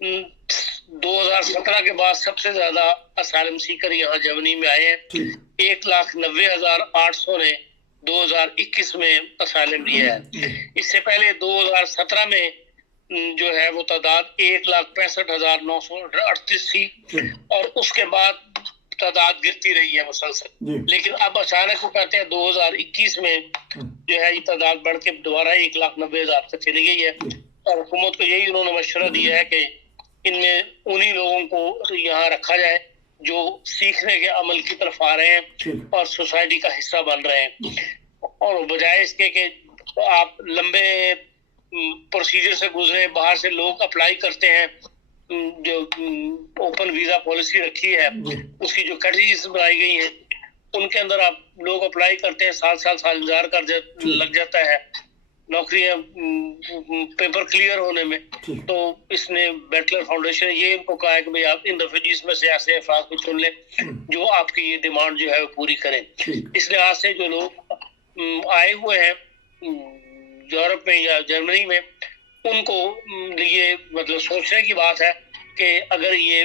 2017 کے بعد سب سے زیادہ اسائلم سیکر یہاں جرمنی میں آئے ہیں. 1,90,800 نے 2021 میں اسائلم لیا ہے. اس سے پہلے 2017 میں جو ہے وہ تعداد 1,65,938 تھی اور اس کے بعد تعداد گرتی رہی ہے مسلسل. لیکن اب اچانک وہ کہتے ہیں 2021 میں جو ہے یہ تعداد بڑھ کے دوبارہ 1,90,000 تک چلی گئی ہے. اور حکومت کو یہی انہوں نے مشورہ دیا ہے کہ ان میں انہی لوگوں کو یہاں رکھا جائے جو سیکھنے کے عمل کی طرف آ رہے ہیں اور سوسائٹی کا حصہ بن رہے ہیں. اور بجائے اس کے کہ آپ لمبے پروسیجر سے گزرے، باہر سے لوگ اپلائی کرتے ہیں، جو اوپن ویزا پالیسی رکھی ہے اس کی جو کیٹیگریز بنائی گئی ہیں ان کے اندر آپ لوگ اپلائی کرتے ہیں، سال انتظار لگ جاتا ہے نوکریاں پیپر کلیئر ہونے میں. تو اس نے بیٹلر فاؤنڈیشن یہ ان کو کہا ہے کہ بھئی آپ ان ریفیوجیز میں سے ایسے افراد کو چن لیں جو آپ کی یہ ڈیمانڈ جو ہے وہ پوری کریں. اس لحاظ سے جو لوگ آئے ہوئے ہیں یورپ میں یا جرمنی میں ان کو یہ مطلب سوچنے کی بات ہے کہ اگر یہ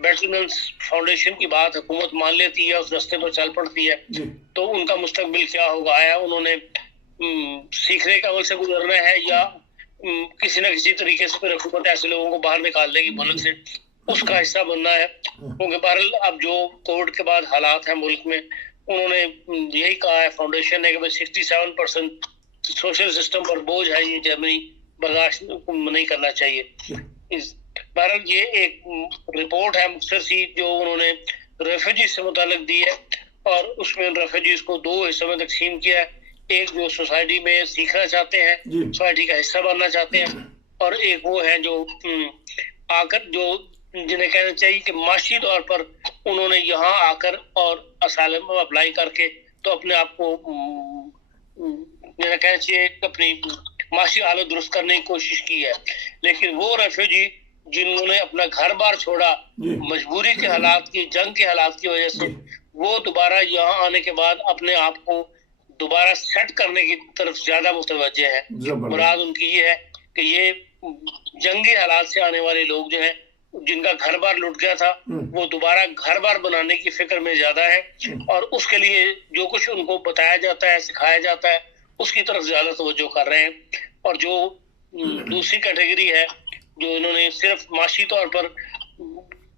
بیٹلر فاؤنڈیشن کی بات حکومت مان لیتی ہے، اس رستے پر چل پڑتی ہے تو ان کا مستقبل کیا ہوگا. آیا انہوں نے سیکھنے کا عمل سے گزرنا ہے یا کسی نہ کسی طریقے سے پھر حکومت ایسے لوگوں کو باہر نکال دے گی ملک سے، اس کا حصہ بننا ہے. کیونکہ بہرحال اب جو کووڈ کے بعد حالات ہیں ملک میں، انہوں نے یہی کہا ہے فاؤنڈیشن نے کہ 67% سوشل سسٹم پر بوجھ ہے، یہ جرمنی برداشت نہیں کرنا چاہیے. بہرحال یہ ایک رپورٹ ہے مختصر سی جو انہوں نے ریفیوجیز سے متعلق دی ہے اور اس میں ریفیوجیز کو 2 حصوں میں تقسیم کیا ہے. ایک جو سوسائٹی میں سیکھنا چاہتے ہیں، سوسائٹی کا حصہ بننا چاہتے ہیں، اور ایک وہ ہیں جو آ کر جو جنہیں کہنا چاہیے کہ معاشی طور پر انہوں نے یہاں آ کر اور اسائلم اپلائی کر کے تو اپنے آپ کو جنہیں کہنا چاہیے اپنی معاشی حالت درست کرنے کی کوشش کی ہے. لیکن وہ ریفیوجی جنہوں نے اپنا گھر بار چھوڑا مجبوری کے حالات کی، جنگ کے حالات کی وجہ سے، وہ دوبارہ یہاں آنے کے بعد اپنے آپ کو دوبارہ سیٹ کرنے کی طرف زیادہ متوجہ ہے. مراد ان کی یہ ہے کہ یہ جنگی حالات سے آنے والے لوگ جو ہیں جن کا گھر بار لٹ گیا تھا وہ دوبارہ گھر بار بنانے کی فکر میں زیادہ ہے اور اس کے لیے جو کچھ ان کو بتایا جاتا ہے، سکھایا جاتا ہے، اس کی طرف زیادہ توجہ کر رہے ہیں. اور جو دوسری کیٹیگری ہے جو انہوں نے صرف معاشی طور پر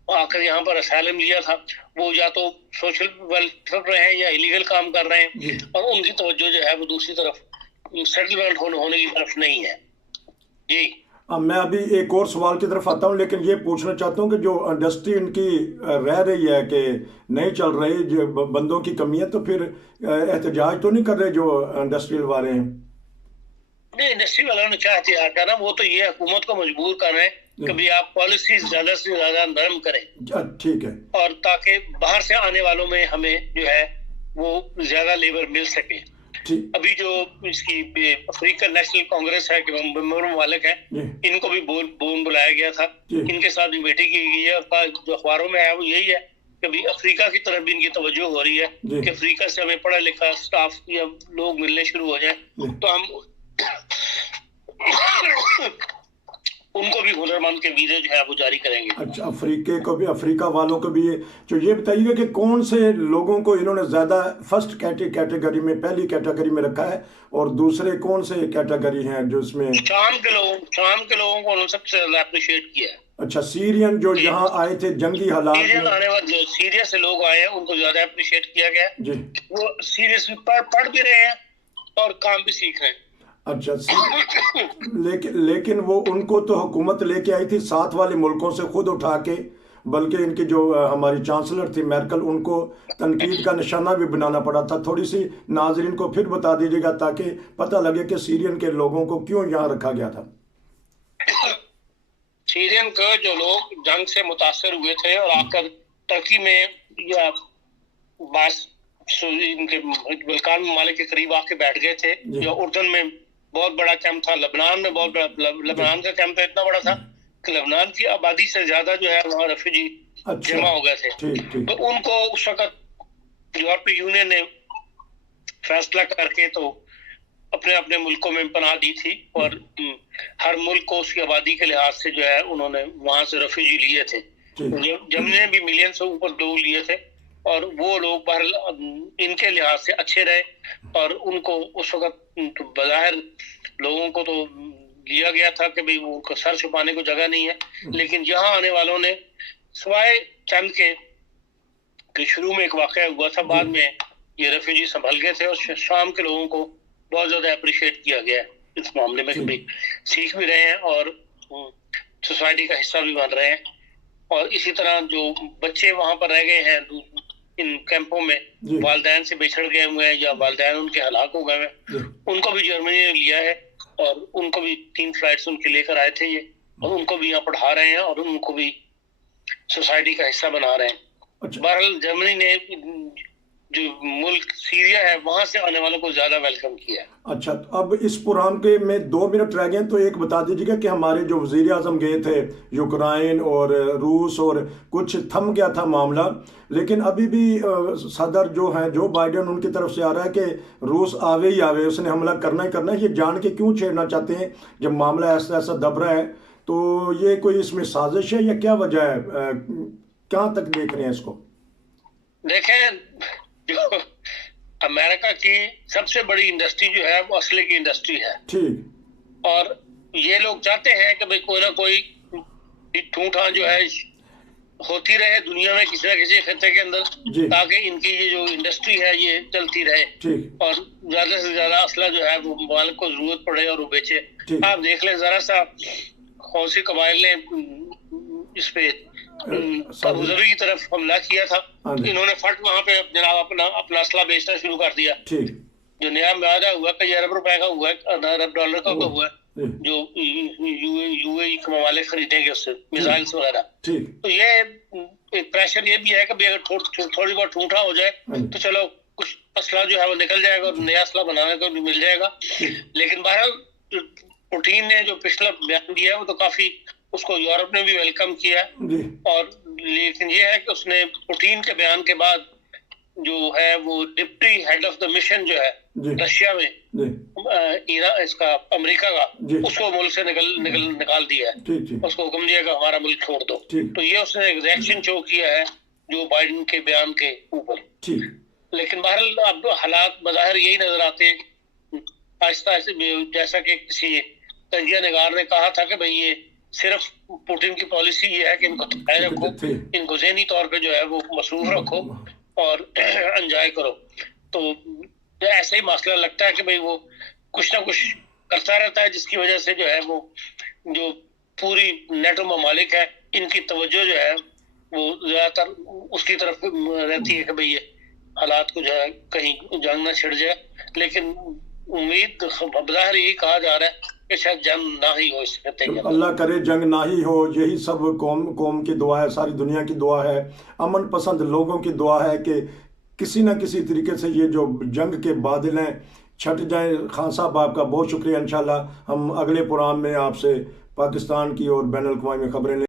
آ کر یہاں پر اسائلم لیا تھا، وہ یا تو سوشل ویلفیئر پر ہیں یا الیگل کام کر رہے ہیں اور ان کی توجہ جو ہے وہ دوسری طرف سیٹلمنٹ ہونے کی طرف نہیں ہے. جی میں ابھی ایک اور سوال کی طرف آتا ہوں، لیکن یہ پوچھنا چاہتا ہوں کہ جو انڈسٹری ان کی رہ رہی ہے کہ نہیں چل رہی، جو بندوں کی کمی ہے، تو پھر احتجاج تو نہیں کر رہے جو انڈسٹریل والے ہیں؟ نہیں، انڈسٹری والوں نے کیا احتجاج کرنا، وہ تو یہ حکومت کو مجبور کر رہے ہیں کہ بھی آپ پالیسیز زیادہ سے زیادہ نرم کریں. ٹھیک ہے. اور تاکہ باہر سے آنے والوں میں ہمیں جو ہے وہ زیادہ لیبر مل سکے. ابھی جو اس کی افریقن نیشنل کانگریس ہے کہ ممبر ممالک ہیں، ان کو بھی بلایا گیا تھا، ان کے ساتھ بھی میٹنگ کی گئی ہے اور جو اخباروں میں ہے وہ یہی ہے کہ بھی افریقہ کی طرف بھی ان کی توجہ ہو رہی ہے کہ افریقہ سے ہمیں پڑھا لکھا سٹاف یا لوگ ملنے شروع ہو جائیں تو ہم ان کو بھی ہنرمند کے ویزے جو ہے وہ جاری کریں گے. اچھا، افریقہ والوں کو بھی جو یہ بتائیے گا کہ کون سے لوگوں کو انہوں نے زیادہ فرسٹ کیٹیگری میں، پہلی کیٹیگری میں رکھا ہے، اور دوسرے کون سے کیٹیگری ہیں جو اس میں؟ شام کے لوگوں کو انہوں نے سب سے زیادہ اپریشیٹ کیا ہے. اچھا، سیرین جو یہاں آئے تھے جنگی حالات میں، سیریا سے لوگ آئے ہیں ان کو زیادہ اپریشیٹ کیا گیا ہے. وہ سیریس میں پڑھ بھی رہے ہیں اور کام بھی سیکھ رہے ہیں. اچھا، لیکن وہ ان کو تو حکومت لے کے آئی تھی 7 والے ملکوں سے خود اٹھا کے، بلکہ ان کی جو ہماری چانسلر تھی میرکل، ان کو تنقید کا نشانہ بھی بنانا پڑا تھا. تھوڑی سی ناظرین کو پھر بتا دیجیے گا تاکہ پتہ لگے کہ سیرین کے لوگوں کو کیوں یہاں رکھا گیا تھا. سیرین کے جو لوگ جنگ سے متاثر ہوئے تھے اور آ کر ترکی میں یا ان کے بلکان ممالک کے قریب آ کے بیٹھ گئے تھے، جو اردن میں بہت بڑا کیمپ تھا، لبنان میں بہت بڑا، لبنان کا کیمپ اتنا بڑا تھا کہ لبنان کی آبادی سے زیادہ جو ہے وہاں ریفیوجی جمع ہو گئے تھے. تو ان کو اس وقت یورپی یونین نے فیصلہ کر کے تو اپنے اپنے ملکوں میں پناہ دی تھی، اور ہر ملک کو اس کی آبادی کے لحاظ سے جو ہے انہوں نے وہاں سے ریفیوجی لیے تھے. جرمنی نے بھی ملین سے اوپر لوگ لیے تھے، اور وہ لوگ بہرحال ان کے لحاظ سے اچھے رہے، اور ان کو اس وقت بظاہر لوگوں کو تو لیا گیا تھا کہ بھئی وہ سر چھپانے کو جگہ نہیں ہے، لیکن یہاں آنے والوں نے سوائے چند کے شروع میں ایک واقعہ ہوا تھا، بعد میں یہ ریفیوجی سنبھل گئے تھے، اور شام کے لوگوں کو بہت زیادہ اپریشیٹ کیا گیا ہے اس معاملے میں کہ بھئی سیکھ بھی رہے ہیں اور سوسائٹی کا حصہ بھی بن رہے ہیں. اور اسی طرح جو بچے وہاں پر رہ گئے ہیں ان کیمپوں میں، والدین سے بچھڑ گئے ہوئے ہیں یا والدین ان کے ہلاک ہو گئے ہیں، ان کو بھی جرمنی نے لیا ہے، اور ان کو بھی 3 فلائٹس ان کے لے کر آئے تھے یہ، اور ان کو بھی یہاں پڑھا رہے ہیں اور ان کو بھی سوسائٹی کا حصہ بنا رہے ہیں. بہرحال جرمنی نے جو ملک سیریا ہے وہاں سے آنے والوں کو زیادہ ویلکم کیا ہے. اچھا، اب اس پروگرام کے میں 2 منٹ رہ گئے، تو ایک بتا دیجیے گا کہ ہمارے جو وزیر اعظم گئے تھے یوکرائن اور روس، اور کچھ تھم گیا تھا معاملہ، لیکن ابھی بھی صدر جو ہیں جو بائیڈن، ان کی طرف سے آ رہا ہے کہ روس آوے ہی آوے، اس نے حملہ کرنا ہی کرنا ہے. یہ جان کے کیوں چھیڑنا چاہتے ہیں جب معاملہ ایسا دب رہا ہے؟ تو یہ کوئی اس میں سازش ہے یا کیا وجہ ہے؟ کہاں تک دیکھ رہے ہیں اس کو؟ دیکھیں، جو امریکہ کی سب سے بڑی انڈسٹری جو ہے وہ اسلحے کی انڈسٹری ہے، ٹھیک، اور یہ لوگ چاہتے ہیں کہ بھئی کوئی نہ کوئی ٹھوٹھا جو ہے ہوتی رہے دنیا میں کسی نہ کسی خطے کے اندر، تاکہ ان کی یہ جو انڈسٹری ہے یہ چلتی رہے، اور زیادہ سے زیادہ اسلحہ جو ہے وہ ممالک کو ضرورت پڑے اور وہ بیچے. آپ دیکھ لیں ذرا سا حوثی قبائل نے اس پہ ابوظہبی کی طرف حملہ کیا تھا، انہوں نے فٹ وہاں پہ جناب اپنا اسلحہ بیچنا شروع کر دیا. جو نیا معاہدہ ہوا کہ ارب روپے کا ہوا ہے، ارب ڈالر کا ہوا ہے، جو یو اے ای کے ممالک خریدیں گے اس سے میزائلس وغیرہ. تو یہ ایک پریشر یہ بھی ہے کہ اگر تھوڑی بہت ٹھوٹا ہو جائے تو چلو کچھ اسلحہ جو ہے وہ نکل جائے گا اور نیا اسلحہ بنانے کو بھی مل جائے گا. لیکن بہرحال پوٹین نے جو پچھلا بیان دیا ہے وہ تو کافی، اس کو یورپ نے بھی ویلکم کیا ہے، اور لیکن یہ ہے کہ اس نے پوٹین کے بیان کے بعد جو ہے وہ deputy head of the mission جو ہے رشیا میں اس کا امریکہ کا، اس کو ملک سے نکال دیا ہے، اس کو حکم دیا کہ ہمارا ملک چھوڑ دو. تو یہ اس نے ایک ریئیکشن شو کیا ہے جو بائیڈن کے بیان کے اوپر. لیکن بہرحال اب حالات بظاہر یہی نظر آتے ہیں آہستہ آہستہ، جیسا کہ کسی تجزیہ نگار نے کہا تھا کہ بھئی یہ صرف پوٹین کی پالیسی یہ ہے کہ ان کو تھکائے رکھو، ان کو ذہنی طور پہ جو ہے وہ مصروف رکھو اور انجوائے کرو. تو ایسا ہی مسئلہ لگتا ہے کہ بھئی وہ کچھ نہ کچھ کرتا رہتا ہے، جس کی وجہ سے جو ہے وہ جو پوری نیٹو ممالک ہے ان کی توجہ جو ہے وہ زیادہ تر اس کی طرف رہتی ہے کہ بھئی یہ حالات کو جو ہے کہیں جنگ نہ چھڑ جائے. لیکن امید بظاہر یہی کہا جا رہا ہے کہ شاید جنگ نہ ہی ہو اس خطے کے. اللہ کرے جنگ نہ ہی ہو، یہی سب قوم کی دعا ہے، ساری دنیا کی دعا ہے، امن پسند لوگوں کی دعا ہے کہ کسی نہ کسی طریقے سے یہ جو جنگ کے بادل ہیں چھٹ جائیں. خان صاحب آپ کا بہت شکریہ. انشاءاللہ ہم اگلے پروگرام میں آپ سے پاکستان کی اور بین الاقوامی خبریں لیں.